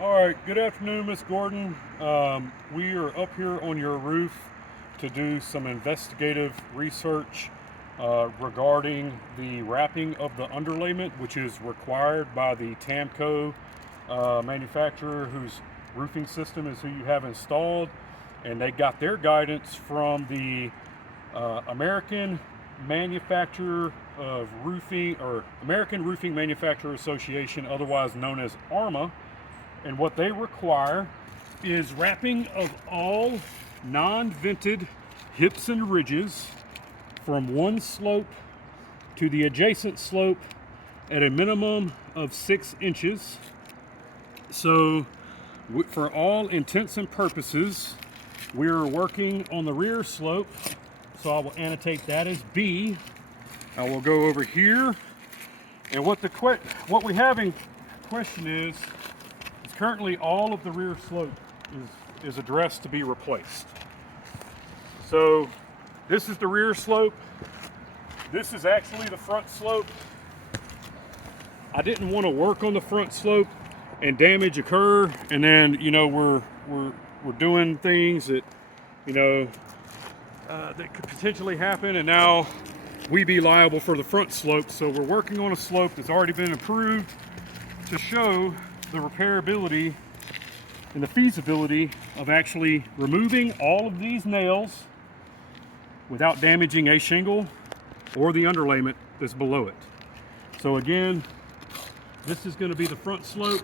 All right, good afternoon, Miss Gordon. We are up here on your roof to do some investigative research regarding the wrapping of the underlayment, which is required by the Tamco manufacturer whose roofing system is who you have installed. And they got their guidance from the American Manufacturer of Roofing, or American Roofing Manufacturer Association, otherwise known as ARMA. And what they require is wrapping of all non-vented hips and ridges from one slope to the adjacent slope at a minimum of 6 inches. So for all intents and purposes, we're working on the rear slope. So I will annotate that as B. I will go over here. And what we have in question is currently all of the rear slope is addressed to be replaced. So this is the rear slope. This is actually the front slope. I didn't want to work on the front slope and damage occur, and then we're doing things that that could potentially happen, and now we be liable for the front slope. So we're working on a slope that's already been approved to show the repairability and the feasibility of actually removing all of these nails without damaging a shingle or the underlayment that's below it. So again, this is going to be the front slope.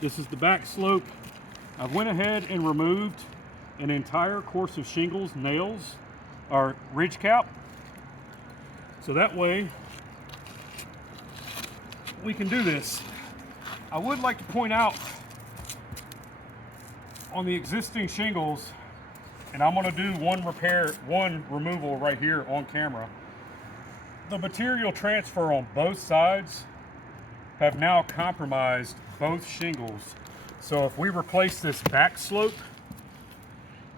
This is the back slope. I went ahead and removed an entire course of shingles, nails, or ridge cap. So that way we can do this. I would like to point out on the existing shingles, and I'm going to do one removal right here on camera. The material transfer on both sides have now compromised both shingles. So if we replace this back slope,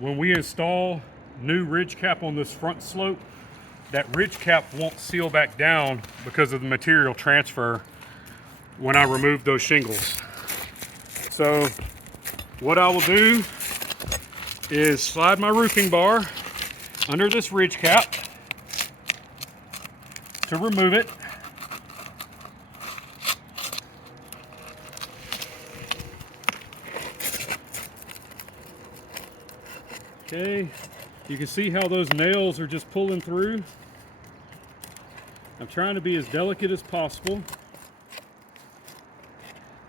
when we install new ridge cap on this front slope, that ridge cap won't seal back down because of the material transfer when I remove those shingles. So what I will do is slide my roofing bar under this ridge cap to remove it. Okay, you can see how those nails are just pulling through. I'm trying to be as delicate as possible.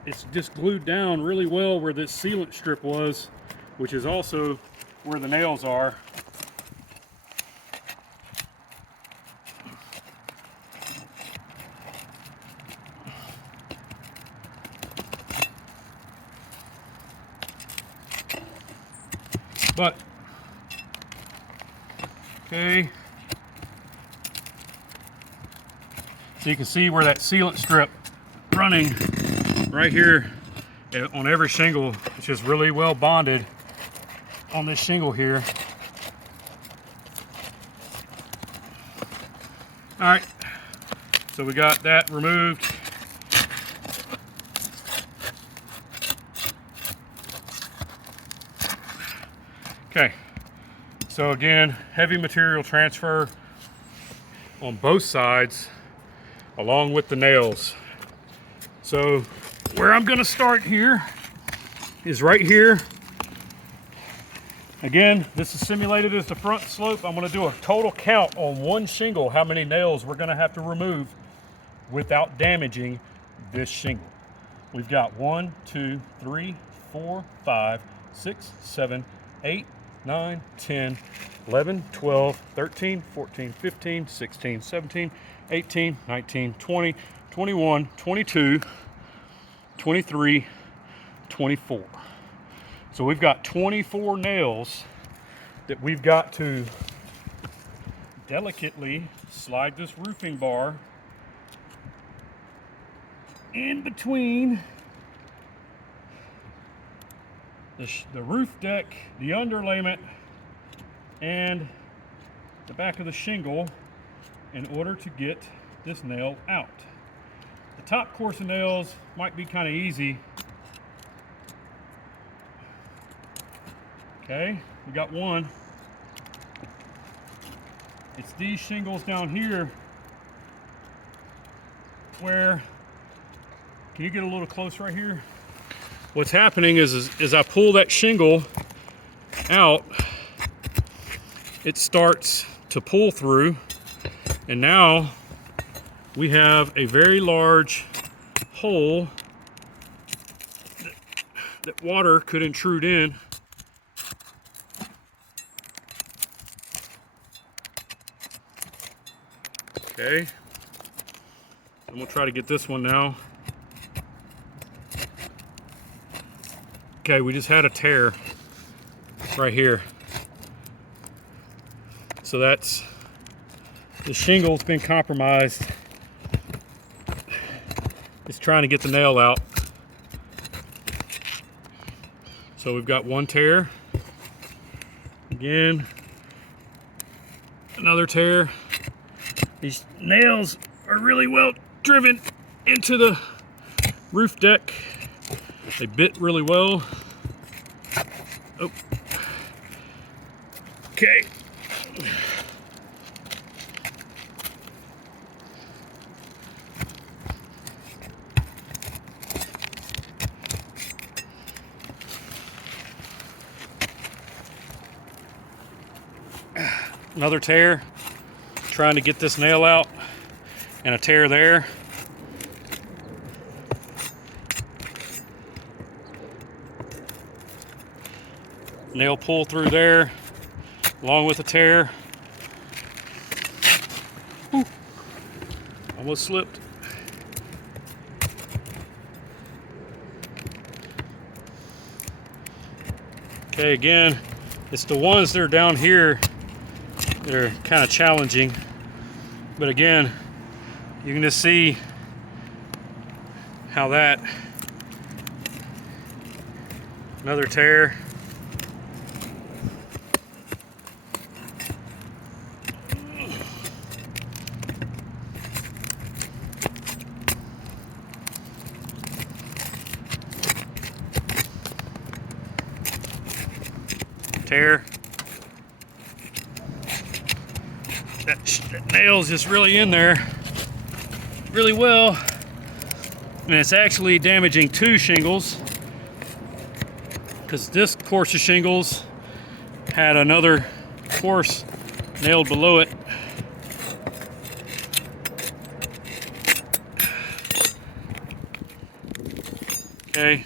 It's just glued down really well where this sealant strip was, which is also where the nails are. But, okay. So you can see where that sealant strip running right here on every shingle. It's just really well bonded on this shingle here. All right, so we got that removed. Okay, so again, heavy material transfer on both sides along with the nails. So where I'm going to start here is right here. Again, this is simulated as the front slope. I'm going to do a total count on one shingle, how many nails we're going to have to remove without damaging this shingle. We've got 1, 2, 3, 4, 5, 6, 7, 8, 9, 10, 11, 12, 13, 14, 15, 16, 17, 18, 19, 20, 21, 22, 23, 24. So we've got 24 nails that we've got to delicately slide this roofing bar in between the roof deck, the underlayment, and the back of the shingle in order to get this nail out. The top course of nails might be kind of easy, Okay, we got one. It's these shingles down here where, can you get a little close right here? What's happening is I pull that shingle out, it starts to pull through, and now we have a very large hole that water could intrude in. Okay, I'm gonna try to get this one now. Okay, we just had a tear right here. So that's, the shingle's been compromised. It's trying to get the nail out. So we've got one tear. Again, another tear. These nails are really well driven into the roof deck. They bit really well. Oh. Okay. Another tear. Trying to get this nail out, and a tear there. Nail pull through there, along with a tear. Whew. Almost slipped. Okay, again, it's the ones that are down here that are kind of challenging. But again, you can just see how that, another tear. Tear. That nail's just really in there really well, and it's actually damaging two shingles, because this course of shingles had another course nailed below it. Okay,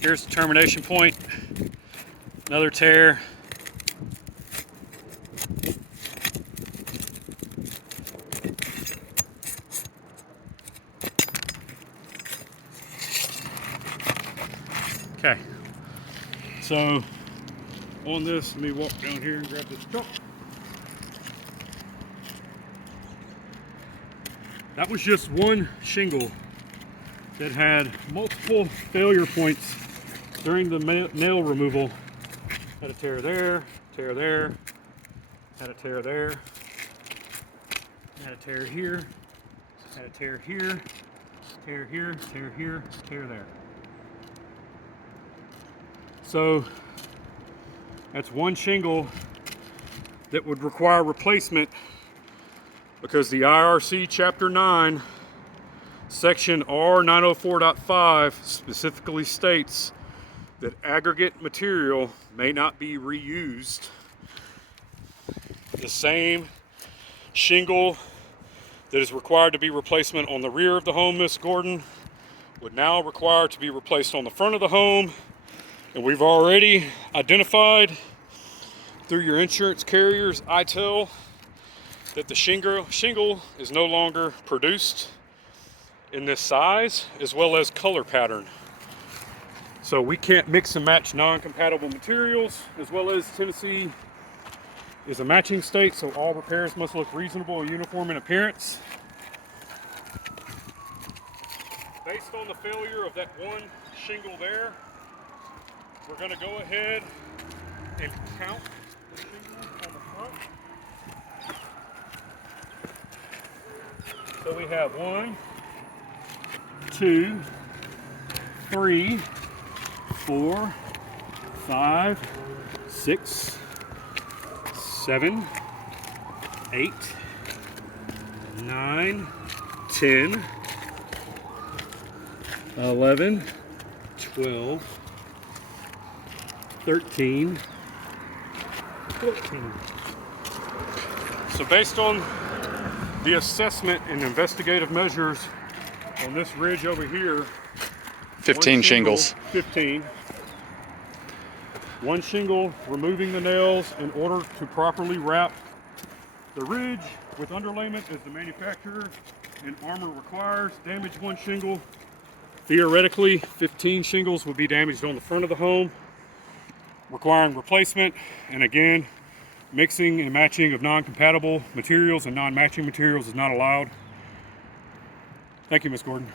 here's the termination point. Another tear. Okay, so on this, let me walk down here and grab this truck. That was just one shingle that had multiple failure points during the nail removal. Had a tear there, tear there, had a tear there, had a tear here, had a tear here, tear here, tear here, tear there. So that's one shingle that would require replacement, because the IRC Chapter 9, Section R904.5 specifically states that aggregate material may not be reused. The same shingle that is required to be replacement on the rear of the home, Miss Gordon, would now require to be replaced on the front of the home. And we've already identified through your insurance carrier's ITIL that the shingle is no longer produced in this size as well as color pattern. So we can't mix and match non-compatible materials, as well as Tennessee is a matching state, so all repairs must look reasonable and uniform in appearance. Based on the failure of that one shingle there, we're going to go ahead and count the shingles on the front. So we have 1, 2, 3, 4, 5, 6, 7, 8, 9, 10, 11, 12, 13, 14. So based on the assessment and investigative measures on this ridge over here, 15 shingles. 15. One shingle, removing the nails in order to properly wrap the ridge with underlayment as the manufacturer and armor requires. Damage one shingle. Theoretically, 15 shingles would be damaged on the front of the home, requiring replacement. And again, mixing and matching of non-compatible materials and non-matching materials is not allowed. Thank you, Ms. Gordon.